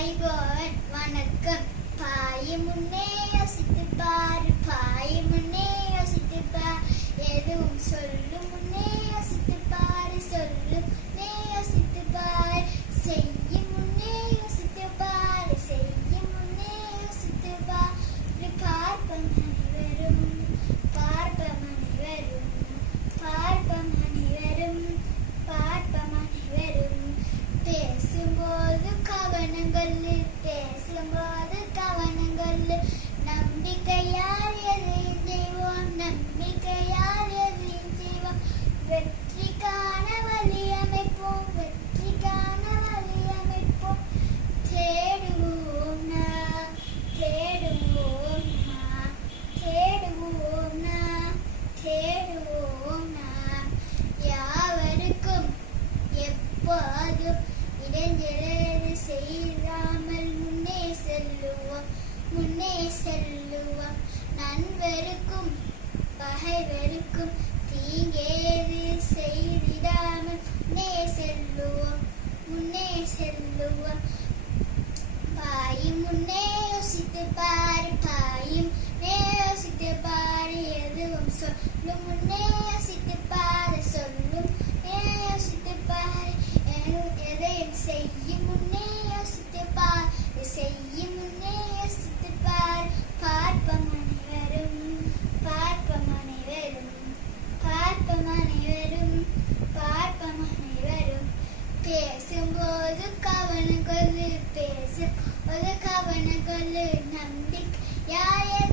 IPhone வணக்கம். பாய் முன்னே யோசித்து பாரு, பாய் முன்னே யோசித்து பார். எதுவும் சொல்லும் முன்னே யோசித்து பாரு, சொல்லும் முன்னே யோசித்து பார். செய்யும் முன்னே யோசித்து பாரு, செய்யும் முன்னே யோசித்து பார். பார்ப்பம் அனைவரும், பார்ப்பம் அனைவரும், பார்ப்பம் அனைவரும், பார்ப்பம் அனைவரும். பேசும்போது கவனங்கள், பேசும்போது கவனங்கள். நம்பிக்கையால் எதையும் செய்வோம், நம்பிக்கையால் எதையும் செய்வோம். வெற்றிக்கான வழி அமைப்போம், வெற்றிக்கான வழி அமைப்போம். தேடுவோம் நாம், தேடுவோம் நாம், தேடுவோம் நாம், தேடுவோம் நாம். யாவருக்கும் எப்போதும் இடைஞ்சலது செய்யாமல் முன்னே செல்லுவோம், முன்னே செல்லுவோம். நண்பருக்கும் பகைவருக்கும் தீங்கேது செய்திடாமல் முன்னே செல்லுவோம், முன்னே செல்லுவோம். பாயும் முன்னே யோசித்து பாரு, பாயும் முன்னே யோசித்து பாரு. எதுவும் சொல்லும் முன்னே யோசித்து பாரு, சொல்லும் முன்னே யோசித்து பாரு. எதையும் செய்யும் முன்னே யோசித்து பார், செய்யும் முன்னே யோசித்து பார். பார்ப்பம் அனைவரும், பார்ப்பம் அனைவரும், பார்ப்பம் அனைவரும், பார்ப்பம் அனைவரும். பேசும்போது கவனம் கொள்ளு, பேசும்போது கவனம் கொள்ளு. நம்பிக்கை யார்